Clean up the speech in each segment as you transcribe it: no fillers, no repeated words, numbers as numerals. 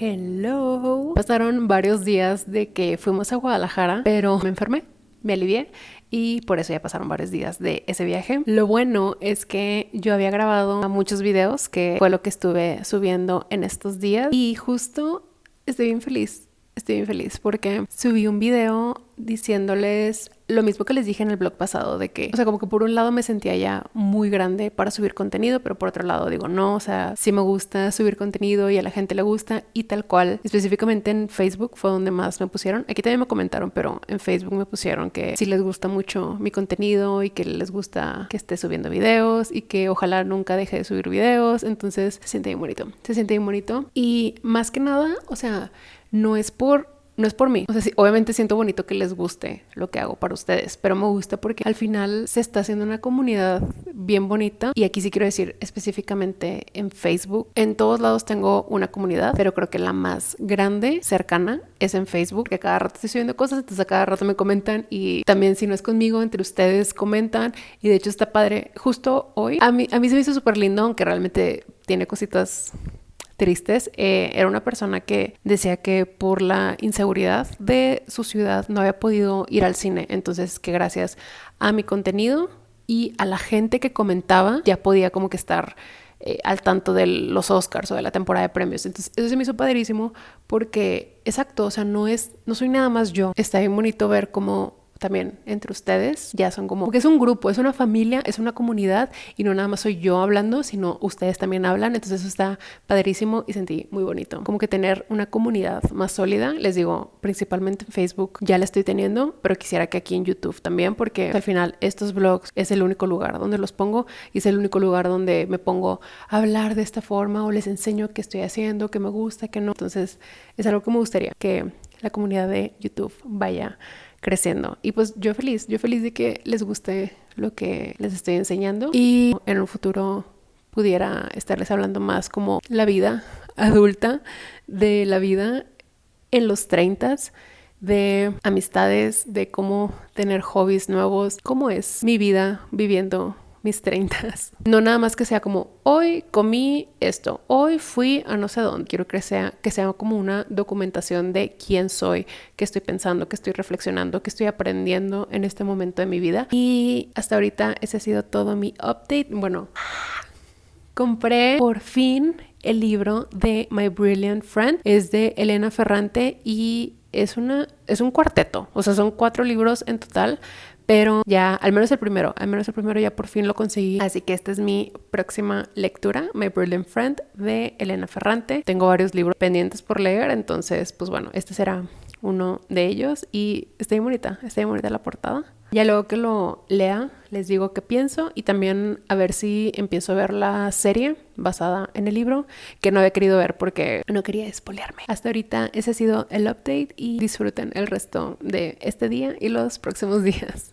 Hello. Pasaron varios días de que fuimos a Guadalajara, pero me enfermé, me alivié y por eso ya pasaron varios días de ese viaje. Lo bueno es que yo había grabado muchos videos, que fue lo que estuve subiendo en estos días, y justo estoy bien feliz. Estoy bien feliz porque subí un video diciéndoles lo mismo que les dije en el blog pasado, de que, o sea, como que por un lado me sentía ya muy grande para subir contenido, pero por otro lado digo, no, o sea, sí me gusta subir contenido y a la gente le gusta, y tal cual. Específicamente en Facebook fue donde más me pusieron. Aquí también me comentaron, pero en Facebook me pusieron que sí les gusta mucho mi contenido y que les gusta que esté subiendo videos y que ojalá nunca deje de subir videos. Entonces se siente bien bonito, se siente bien bonito. Y más que nada, o sea, no es por mí. O sea, sí, obviamente siento bonito que les guste lo que hago para ustedes, pero me gusta porque al final se está haciendo una comunidad bien bonita. Y aquí sí quiero decir específicamente en Facebook. En todos lados tengo una comunidad, pero creo que la más grande, cercana, es en Facebook, que cada rato estoy subiendo cosas, entonces a cada rato me comentan, y también si no es conmigo, entre ustedes comentan, y de hecho está padre. Justo hoy, a mí se me hizo súper lindo, aunque realmente tiene cositas tristes. Era una persona que decía que por la inseguridad de su ciudad no había podido ir al cine, entonces que gracias a mi contenido y a la gente que comentaba ya podía como que estar al tanto de los Oscars o de la temporada de premios. Entonces eso se me hizo padrísimo porque, exacto, o sea, no soy nada más yo. Está bien bonito ver cómo también entre ustedes ya son como, porque es un grupo, es una familia, es una comunidad, y no nada más soy yo hablando, sino ustedes también hablan. Entonces eso está padrísimo y sentí muy bonito, como que tener una comunidad más sólida. Les digo, principalmente en Facebook ya la estoy teniendo, pero quisiera que aquí en YouTube también, porque al final estos vlogs es el único lugar donde los pongo y es el único lugar donde me pongo a hablar de esta forma o les enseño qué estoy haciendo, qué me gusta, qué no. Entonces es algo que me gustaría que la comunidad de YouTube vaya creciendo. Y pues yo feliz de que les guste lo que les estoy enseñando, y en un futuro pudiera estarles hablando más como la vida adulta, de la vida en los 30s, de amistades, de cómo tener hobbies nuevos, cómo es mi vida viviendo mis 30s. No nada más que sea como, hoy comí esto, hoy fui a no sé dónde. Quiero que sea como una documentación de quién soy, qué estoy pensando, qué estoy reflexionando, qué estoy aprendiendo en este momento de mi vida. Y hasta ahorita ese ha sido todo mi update. Bueno, compré por fin el libro de My Brilliant Friend. Es de Elena Ferrante y es un cuarteto. O sea, son 4 libros en total, pero ya, al menos el primero ya por fin lo conseguí. Así que esta es mi próxima lectura, My Brilliant Friend de Elena Ferrante. Tengo varios libros pendientes por leer, entonces pues bueno, este será uno de ellos, y está muy bonita la portada. Ya luego que lo lea les digo qué pienso, y también a ver si empiezo a ver la serie basada en el libro, que no había querido ver porque no quería espolearme. Hasta ahorita ese ha sido el update, y disfruten el resto de este día y los próximos días.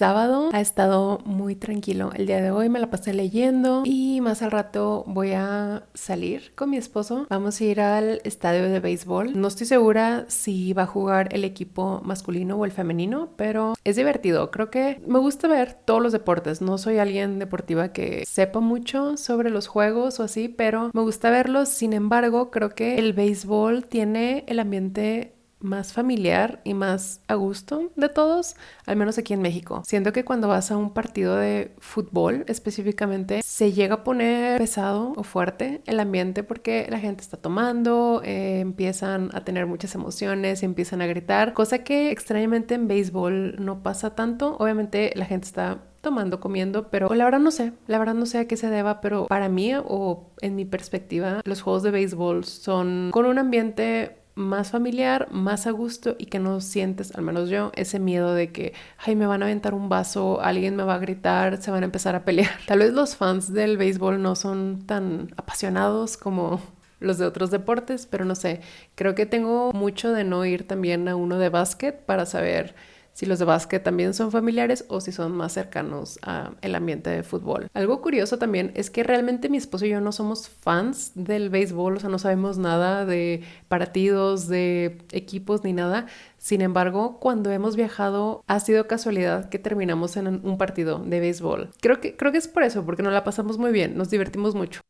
sábado ha estado muy tranquilo. El día de hoy me la pasé leyendo y más al rato voy a salir con mi esposo. Vamos a ir al estadio de béisbol. No estoy segura si va a jugar el equipo masculino o el femenino, pero es divertido. Creo que me gusta ver todos los deportes. No soy alguien deportiva que sepa mucho sobre los juegos o así, pero me gusta verlos. Sin embargo, creo que el béisbol tiene el ambiente más familiar y más a gusto de todos, al menos aquí en México. Siento que cuando vas a un partido de fútbol específicamente, se llega a poner pesado o fuerte el ambiente porque la gente está tomando, empiezan a tener muchas emociones y empiezan a gritar, cosa que extrañamente en béisbol no pasa tanto. Obviamente la gente está tomando, comiendo, pero la verdad no sé a qué se deba, pero para mí o en mi perspectiva, los juegos de béisbol son con un ambiente más familiar, más a gusto y que no sientes, al menos yo, ese miedo de que, ay, me van a aventar un vaso, alguien me va a gritar, se van a empezar a pelear. Tal vez los fans del béisbol no son tan apasionados como los de otros deportes, pero no sé, creo que tengo mucho de no ir también a uno de básquet para saber si los de básquet también son familiares o si son más cercanos al ambiente de fútbol. Algo curioso también es que realmente mi esposo y yo no somos fans del béisbol, o sea, no sabemos nada de partidos, de equipos ni nada. Sin embargo, cuando hemos viajado ha sido casualidad que terminamos en un partido de béisbol. Creo que es por eso, porque nos la pasamos muy bien, nos divertimos mucho.